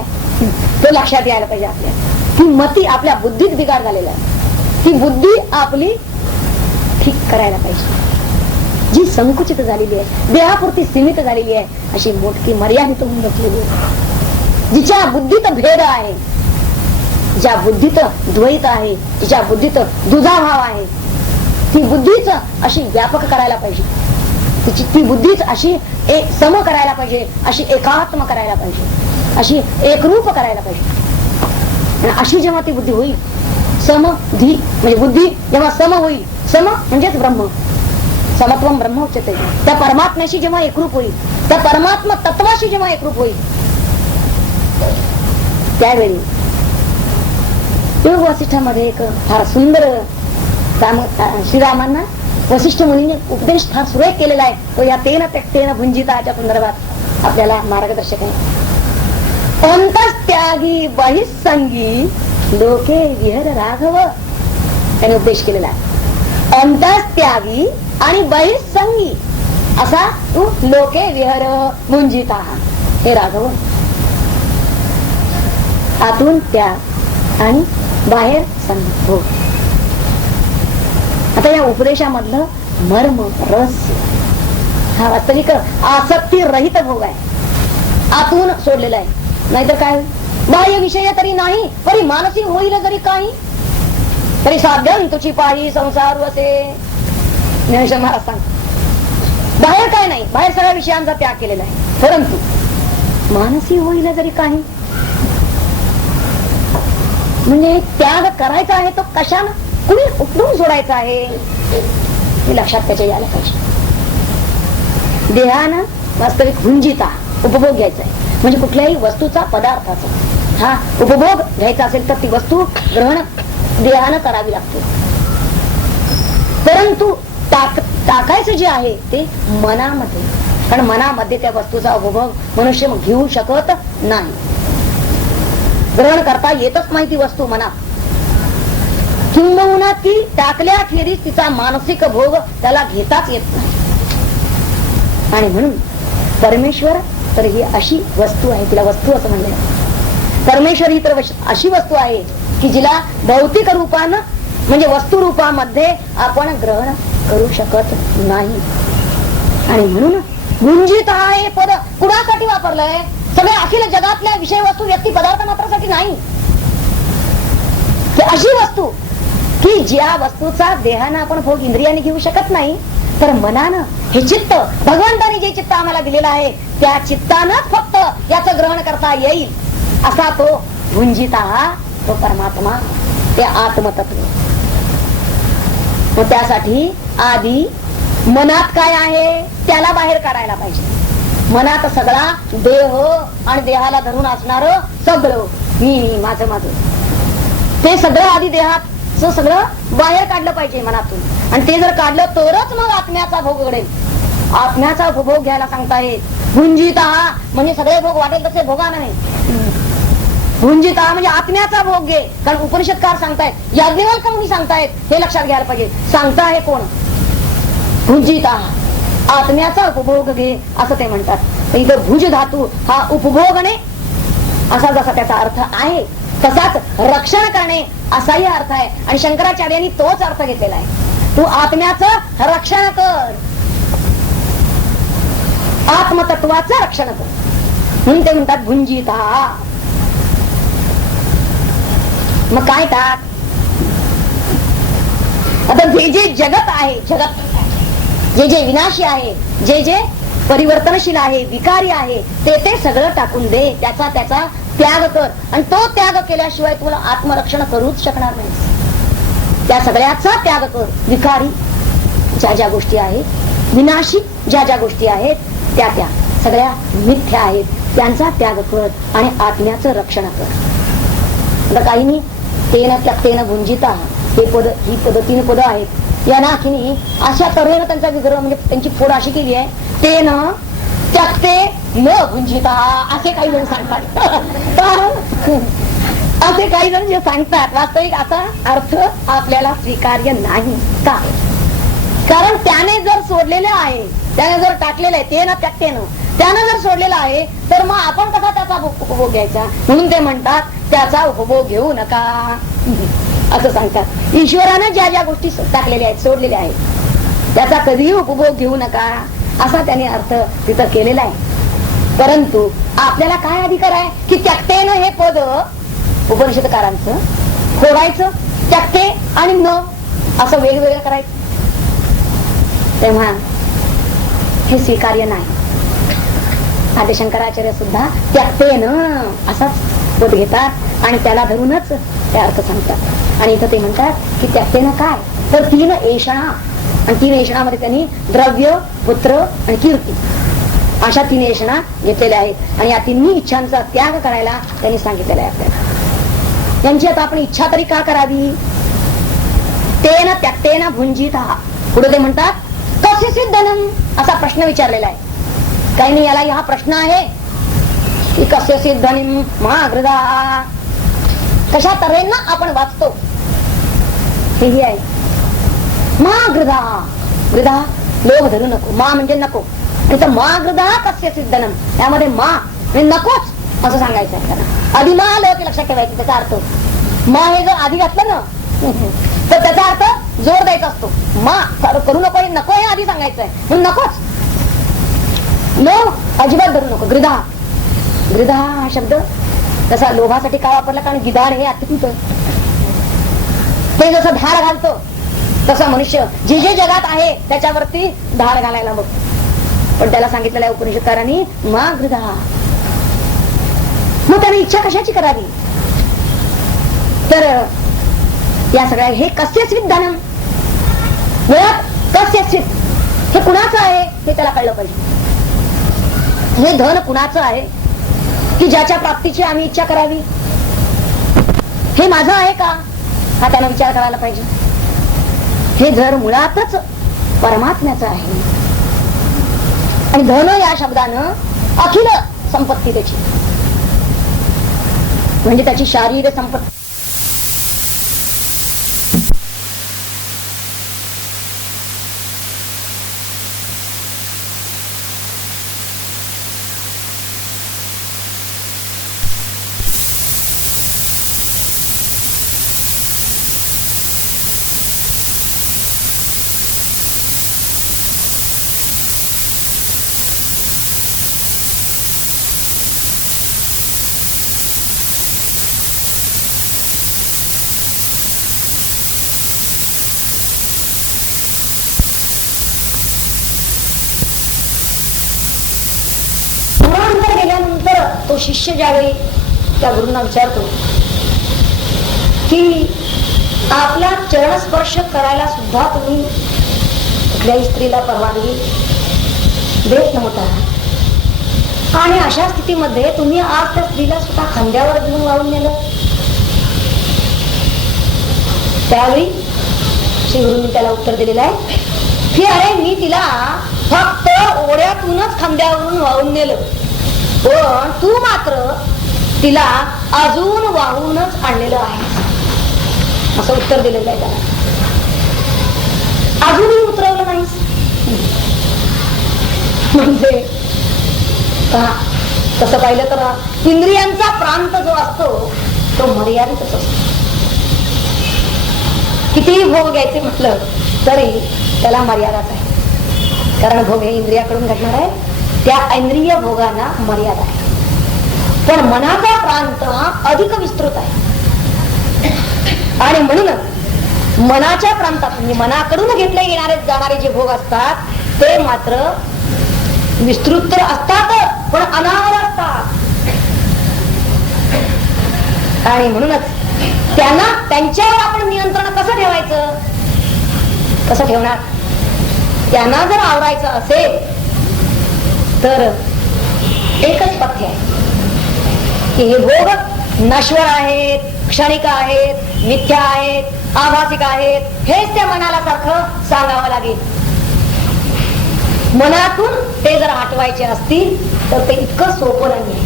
ते लक्षात यायला पाहिजे. आपल्या ती मती आपल्या बुद्धीत बिघाड झालेला आहे, ती बुद्धी आपली ठीक करायला पाहिजे. जी संकुचित झालेली आहे, देहापुरती सीमित झालेली आहे, अशी मोठी मर्यादित होऊन बसलेली आहे. जिच्या बुद्धीत भेद आहे, ज्या बुद्धीत द्वैत आहे, जिच्या बुद्धीत दुजाभाव आहे, ती बुद्धीच अशी व्यापक करायला पाहिजे, ती बुद्धीच अशी सम करायला पाहिजे, अशी एकात्म करायला पाहिजे, अशी एकरूप करायला पाहिजे. अशी जेव्हा ती बुद्धी होईल, समधी म्हणजे बुद्धी जेव्हा सम होईल, सम म्हणजेच ब्रह्म, समत्वम ब्रह्म उच्यते, त्या परमात्म्याशी जेव्हा एकरूप होईल, त्या परमात्मा तत्वाशी जेव्हा एकरूप होईल, त्यावेळी योग वसिष्ठामध्ये एक फार सुंदर श्रीरामांना वसिष्ठ मुनीने उपदेश फार सुरेख केलेला आहे. तो या तेन त्यक्तेन भुंजिताच्या संदर्भात आपल्याला मार्गदर्शक आहे. अंतस्त्यागी बहिस्संगी लोके विहर राघव, त्याने उपदेश केलेला आहे. अंतस्त्यागी आणि बहिस्संगी असा तू लोके विहर भुंजिता, हे राघव. आतून त्याग आणि बाहेर संग भोग. आता या उपदेशामधलं मर्म रस हा वास्तविक आसक्ती रहित भोग आहे, आतून सोडलेला आहे. नाहीतर काय, बाह्य विषय तरी नाही तरी मानसी होईल जरी काही तरी साध्यन तुझी पाही संसार वसे. ज्ञानेश्वर महाराज सांगतात बाहेर काय नाही, बाहेर सगळ्या विषयांचा त्याग केलेला आहे, परंतु मानसी होईल जरी काही म्हणजे त्याग करायचा आहे तो कशानं, कुणी उठून सोडायचा आहे हे लक्षात त्याच्या यायला पाहिजे. देहानं वास्तविक भुंजिता उपभोग घ्यायचा आहे, म्हणजे कुठल्याही वस्तूचा पदार्थाचा हा उपभोग घ्यायचा असेल तर ती वस्तू ग्रहण देहानं करावी लागते. परंतु टाकायचं जे आहे ते मनामध्ये, कारण मनामध्ये त्या वस्तूचा उपभोग मनुष्य घेऊ शकत नाही. ग्रहण करता येतच नाही ती वस्तू मनात, किंबहुना ती टाकल्या खेरीज तिचा मानसिक भोग त्याला घेताच येत नाही. आणि म्हणून परमेश्वर तर ही अशी वस्तू आहे, तिला वस्तू असं म्हणलं. परमेश्वर ही तर अशी वस्तू आहे की जिला भौतिक रूपानं म्हणजे वस्तू रूपामध्ये आपण ग्रहण करू शकत नाही. आणि म्हणून गुंजित हे पद कुणासाठी वापरलंय? सगळ्या अखिल जगातल्या विषय वस्तू व्यक्ती पदार्थ मात्रासाठी नाही. अशी वस्तू की ज्या वस्तूचा देहानं आपण भोग इंद्रियाने घेऊ शकत नाही, तर मनानं हे चित्त भगवंताने जे चित्त आम्हाला दिलेलं आहे त्या चित्तानंच फक्त याचं ग्रहण करता येईल. असा तो भुंजिता तो परमात्मा, ते आत्मतत्व. मग त्यासाठी आधी मनात काय आहे त्याला बाहेर काढायला पाहिजे. मनात सगळा देह आणि देहाला धरून असणार सगळं मी माझं माझं ते सगळं आधी देहात सगळं बाहेर काढलं पाहिजे मनातून. आणि ते जर काढलं तरच मग आत्म्याचा भोग घडेल. आत्म्याचा उपभोग घ्यायला सांगतायत. भुंजिता म्हणजे सगळे भोग वाटेल तसे भोगा नाही. भुंजिता म्हणजे आत्म्याचा भोग घे. कारण उपनिषदकार सांगतायत, याज्ञवल्क्य मुनी सांगतायत, हे लक्षात घ्यायला पाहिजे. सांगता आहे कोण? भुंजिता आत्म्याचा उपभोग घे असं ते म्हणतात. इथं भुज धातू हा उपभोगणे असा जसा त्याचा अर्थ आहे तसाच रक्षण करणे असाही अर्थ आहे. आणि शंकराचार्यांनी तोच अर्थ घेतलेला आहे. तू आत्म्याचं रक्षण कर, आत्मतत्वाचं रक्षण कर म्हणून ते म्हणतात भुंजिता. मग काय टाक? आता जे जे जगत आहे, जगत जे जे विनाशी आहे, जे जे परिवर्तनशील आहे, विकारी आहे, ते ते सगळं टाकून दे. त्याचा त्याचा त्याग कर. आणि तो त्याग केल्याशिवाय तुला आत्मरक्षण करूच शकणार नाही. त्या सगळ्याचा त्याग कर. विकारी ज्या ज्या गोष्टी आहेत, विनाशी ज्या ज्या गोष्टी आहेत, त्या त्या सगळ्या मिथ्या आहेत, त्यांचा त्याग कर आणि आत्म्याचं रक्षण कर. आता काहींनी तेन त्यक्तेन भुंजिता हे पद, ही पद 3 पद आहेत. या नाखिनी अशा तऱ्हेनं त्यांचा विग्रह म्हणजे त्यांची फोड अशी केली आहे. तेन त्यक्ते न भुंजिता असे काही जण सांगतात. असे काही जण जे सांगतात वास्तविक असा अर्थ आपल्याला स्वीकार्य नाही. का? कारण त्याने जर सोडलेले आहे, त्याने जर टाकलेलं आहे, ते ना त्यक्तेनं त्यानं जर सोडलेला आहे, तर मग आपण कसा त्याचा उपभोग घ्यायचा? म्हणून ते म्हणतात त्याचा उपभोग घेऊ नका असं सांगतात. ईश्वरानं ज्या ज्या गोष्टी टाकलेल्या आहेत, सोडलेल्या आहेत, त्याचा कधीही उपभोग घेऊ नका असा त्याने अर्थ तिथं केलेला आहे. परंतु आपल्याला काय अधिकार आहे की त्यक्तेनं हे पद उपनिषदकारांचं फोडायचं, त्यक्ते आणि न असं वेगवेगळं करायचं. तेव्हा हे स्वीकार्य नाही. आदिशंकराचार्य सुद्धा त्यक्तेनं असाच पद घेतात आणि त्याला धरूनच ते अर्थ सांगतात. आणि इथं ते म्हणतात की त्यक्तेनं काय, तर 3 एषणा, आणि 3 एषणामध्ये त्यांनी द्रव्य, पुत्र आणि कीर्ती अशा 3 एषणा घेतलेल्या आहेत. आणि या 3 इच्छांचा त्याग करायला त्यांनी सांगितलेला आहे आपल्याला. यांची आता आपण इच्छा तरी का करावी? तेन त्यक्तेन भुंजिता. पुढे ते म्हणतात कसे सिद्धनम असा प्रश्न विचारलेला आहे. काही नाही, याला हा प्रश्न आहे की कसे सिद्धनिम महागृदा, कशा तऱ्हेनं आपण वाचतो हेही आहे. महागृदा, गृदा लोभ धरू नको, मा म्हणजे नको. आणि तर महागृदा कस्य सिद्धनम, त्यामध्ये मा म्हणजे नकोच असं सांगायचं आहे त्यांना. आधी मा आलं की लक्षात ठेवायचं त्याचा अर्थ. मा हे जर आधी घातलं ना तर त्याचा अर्थ जोर द्यायचा असतो. मा करू नको, हे नको हे आधी सांगायचं आहे. म्हणून नकोच, लोभ अजिबात धरू नको. गृदा, गृदा हा शब्द तसा लोभासाठी का वापरला? कारण गिधाड हे अत्यंत ते जसं धाड घालतो तसं मनुष्य जे जे जगात आहे त्याच्यावरती धाड घालायला बघ. पण त्याला सांगितलेलं आहे उपनिषदकारांनी मा गृदा. मग त्याने इच्छा कशाची करावी? तर या सगळ्या हे कस्यचित धनम, मुळात कस्यचित हे कुणाचं आहे हे त्याला कळलं पाहिजे. हे धन कुणाचं आहे की ज्याच्या प्राप्तीची आम्ही इच्छा करावी, हे माझं आहे का हा त्यानं विचार करायला पाहिजे. हे धन मुळातच परमात्म्याचं आहे. आणि धन या शब्दानं अखिल संपत्ती त्याची, म्हणजे त्याची शारीर संपत्ती, तो शिष्य ज्यावेळी त्या गुरूंना विचारतो की आपला चरणस्पर्श करायला सुद्धा तुम्ही कुठल्याही स्त्रीला परवानगी देत नव्हता, आणि अशा स्थितीमध्ये तुम्ही आज त्या स्त्रीला स्वतः खांद्यावर घेऊन वाहून नेलं. त्यावेळी श्री गुरूंनी त्याला उत्तर दिलेलं आहे की अरे मी तिला फक्त ओढ्यातूनच खांद्यावरून वाहून नेलं, पण तू मात्र तिला अजून वाहूनच आणलेलं आहे, असं उत्तर दिलेलं आहे त्याला. अजूनही उतरवलं नाहीस म्हणजे तसं पाहिलं तर इंद्रियांचा प्रांत जो असतो तो मर्यादितच असतो. कितीही भोग घ्यायचे म्हटलं तरी त्याला मर्यादाच आहे, कारण भोग हे इंद्रियाकडून घडणार आहे, त्या इंद्रिय भोगांना मर्यादा आहे. पण मनाचा प्रांत हा अधिक विस्तृत आहे, आणि म्हणून मनाच्या प्रांतात म्हणजे मनाकडून घेतले येणारे जाणारे जे भोग असतात ते मात्र विस्तृत तर असतात पण अनावर असतात. आणि म्हणूनच त्यांना त्यांच्यावर आपण नियंत्रण कसं ठेवायचं, कसं ठेवणार. त्यांना जर आवरायचं असेल तर एकच पथ्य आहे की हे भोग नश्वर आहेत, क्षणिक आहेत, मिथ्या आहेत, आभासिक आहेत, हेच त्या मनाला सारखं सांगावं लागेल. मनातून ते जर हटवायचे असतील तर ते इतकं सोपं नाही.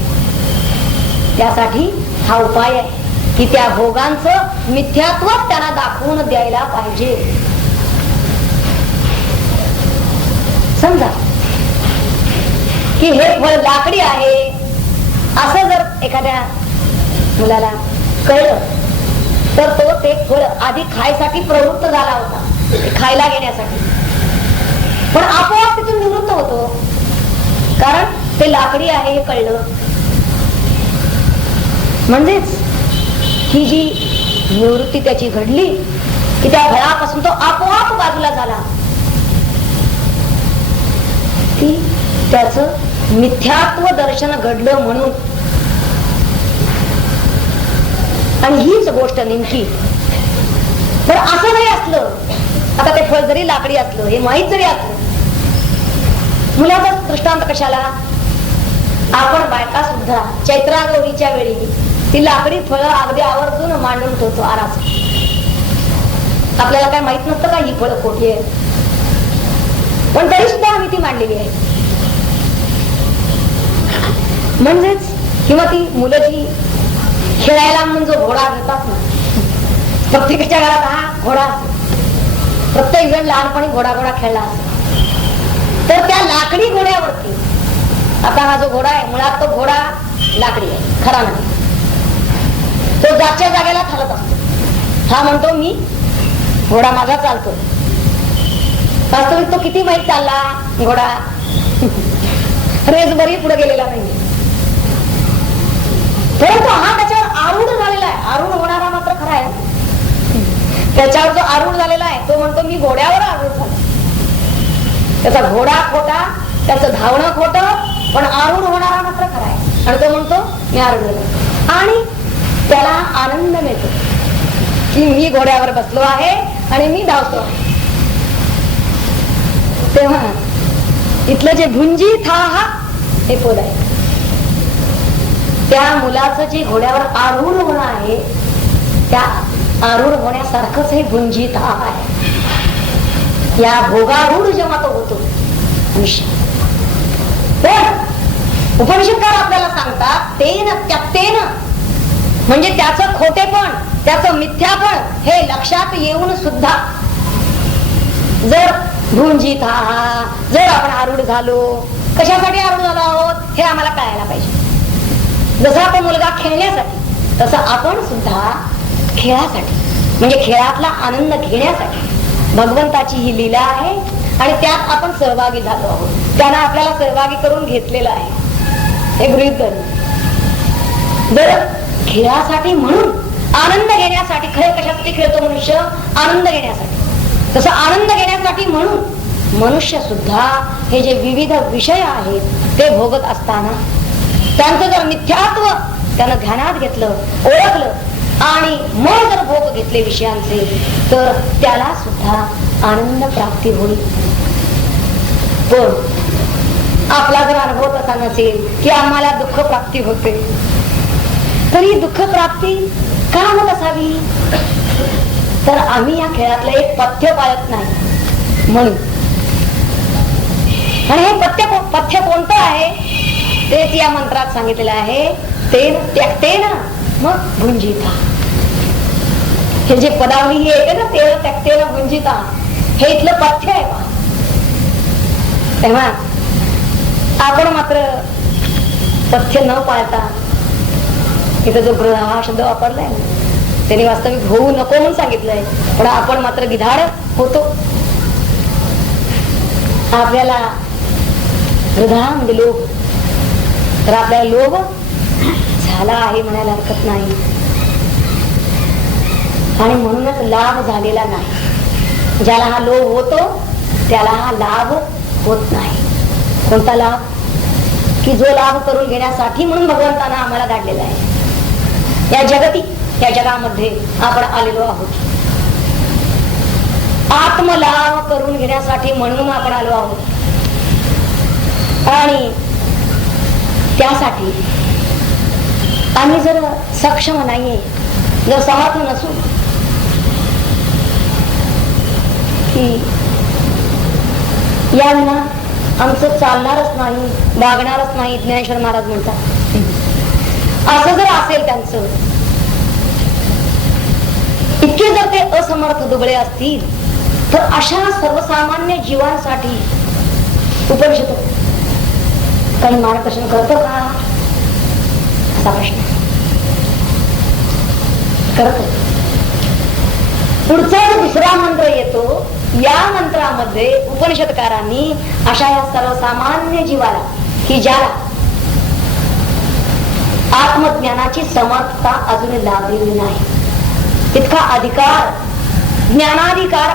त्यासाठी हा उपाय आहे की त्या भोगांचं मिथ्यात्व त्यांना दाखवून द्यायला पाहिजे. समजा की हे फळ लाकडी आहे असं जर एखाद्या मुलाला कळलं तर तो ते फळ आधी खायसाठी प्रवृत्त झाला होता, खायला घेण्यासाठी, पण आपोआप तिथून निवृत्त होतो, कारण ते लाकडी आहे हे कळलं. म्हणजेच ही जी निवृत्ती त्याची घडली की त्या फळापासून तो आपोआप बाजूला झाला, की त्याचं मिथ्यात्व दर्शन घडलं म्हणून. आणि हीच गोष्ट नेमकी तर असं जरी असलं, आता ते फळ जरी लाकडी असलं, हे माहीत जरी असलं, मुलाचा दृष्टांत कशाला, आपण बायका सुद्धा चैत्रा गौरीच्या वेळी ती लाकडी फळं अगदी आवर्जून मांडून ठेवतो आरास. आपल्याला काय माहित नसतं का ही फळं खोटी आहे, पण तरी सुद्धा आम्ही ती मांडलेली आहे. म्हणजेच किंवा ती मुलं जी खेळायला म्हणून जो घोडा घेतात ना, प्रत्येकाच्या घरात हा घोडा, प्रत्येक जण लहानपणी घोडा खेळला असतो, तर त्या लाकडी घोड्यावरती आता हा जो घोडा आहे मुळात तो घोडा लाकडी आहे, खरा नाही. तो जागच्या जागेला चालत असतो. हा म्हणतो मी घोडा माझा चालतो, वास्तविक तो किती माहीत चालला घोडा, रेस बरी पुढे गेलेला नाही, परंतु हा त्याच्यावर आरूढ झालेला आहे. आरूढ होणारा मात्र खरा आहे. त्याच्यावर जो आरूढ झालेला आहे तो म्हणतो मी घोड्यावर आरूढ झालो. त्याचा घोडा खोटा, त्याचं धावणं खोटं, पण आरूढ होणारा मात्र खरा आहे. आणि तो म्हणतो मी आरूढ झालो, आणि त्याला आनंद मिळतो. की मी घोड्यावर बसलो आहे आणि मी धावतो आहे. तेव्हा इथलं जे भुंजी था हा हे पद आहे, त्या मुलाचं जे घोड्यावर आरूढ होणं आहे, त्या आरूढ होण्यासारखंच हे भुंजी था आहे. या भोगारूढ जेव्हा तो होतो मनुष्य, पण उपनिषदकार आपल्याला सांगतात तेन त्यक्तेन, म्हणजे त्याचं खोटेपण, त्याचं मिथ्यापण हे लक्षात येऊन सुद्धा जर भुंजित जर आपण आरूढ झालो, कशासाठी आरूढ झालो आहोत हे आम्हाला कळायला पाहिजे. जसा तो मुलगा खेळण्यासाठी, तसं आपण सुद्धा खेळासाठी, म्हणजे खेळातला आनंद घेण्यासाठी भगवंताची ही लीला आहे आणि त्यात आपण सहभागी झालो आहोत. त्यानं आपल्याला सहभागी करून घेतलेलं आहे हे गृहीत धरून. जर खेळासाठी म्हणून आनंद घेण्यासाठी, खेळ कशासाठी खेळतो मनुष्य? आनंद घेण्यासाठी. तसं आनंद घेण्यासाठी म्हणून मनुष्य सुद्धा हे जे विविध विषय आहेत ते भोगत असताना त्यांचं जर मिथ्यात्व त्यानं ध्यानात घेतलं, ओळखलं आणि मग जर भोग घेतले विषयांचे, तर त्याला सुद्धा आनंद प्राप्ती होईल. पण आपला जर अनुभव तसा नसेल की आम्हाला दुःख प्राप्ती होते, तरी दुःख प्राप्ती का होत असावी? तर आम्ही या खेळातलं एक पथ्य पाळत नाही म्हणून. आणि हे पथ्य कोणतं आहे तेच या मंत्रात सांगितलेलं आहे. तेन त्यक्तेन मग भुंजिता. हे जे पदावली येते ना, तेन त्यक्तेन भुंजिता, हे इथलं पथ्य आहे. तेव्हा आपण मात्र पथ्य न पाळता इथं जो ग्रह हा शब्द वापरलाय त्यांनी वास्तविक होऊ नको म्हणून सांगितलंय, पण आपण मात्र गिधाड होतो. आपल्याला हृदयामध्ये लोभ, तर आपल्याला लोभ झाला आहे म्हणायला हरकत नाही, आणि म्हणूनच लाभ झालेला नाही. ज्याला हा लोभ होतो त्याला हा लाभ होत नाही. कोणता लाभ? की जो लाभ करून घेण्यासाठी म्हणून भगवंतानं आम्हाला धाडलेला आहे. या जगामध्ये आपण आलेलो आहोत. आत्मलाभ करून घेण्यासाठी म्हणून आपण आलो आहोत. आणि त्यासाठी आम्ही जर सक्षम नाहीये, जर समर्थ नसू की या विना आमचं चालणारच नाही, वागणारच नाही, ज्ञानेश्वर महाराज म्हणतात, असं जर असेल त्यांचं, इतके जर ते असमर्थ दुबळे असतील, तर अशा सर्वसामान्य जीवांसाठी उपनिषद काही मार्गदर्शन करतो का असा प्रश्न करतो. पुढचा जो दुसरा मंत्र येतो, या मंत्रामध्ये उपनिषदकारांनी अशा या सर्वसामान्य जीवाला, की ज्याला आत्मज्ञानाची समर्थता अजून लाभलेली नाही, तितका अधिकार, ज्ञानाधिकार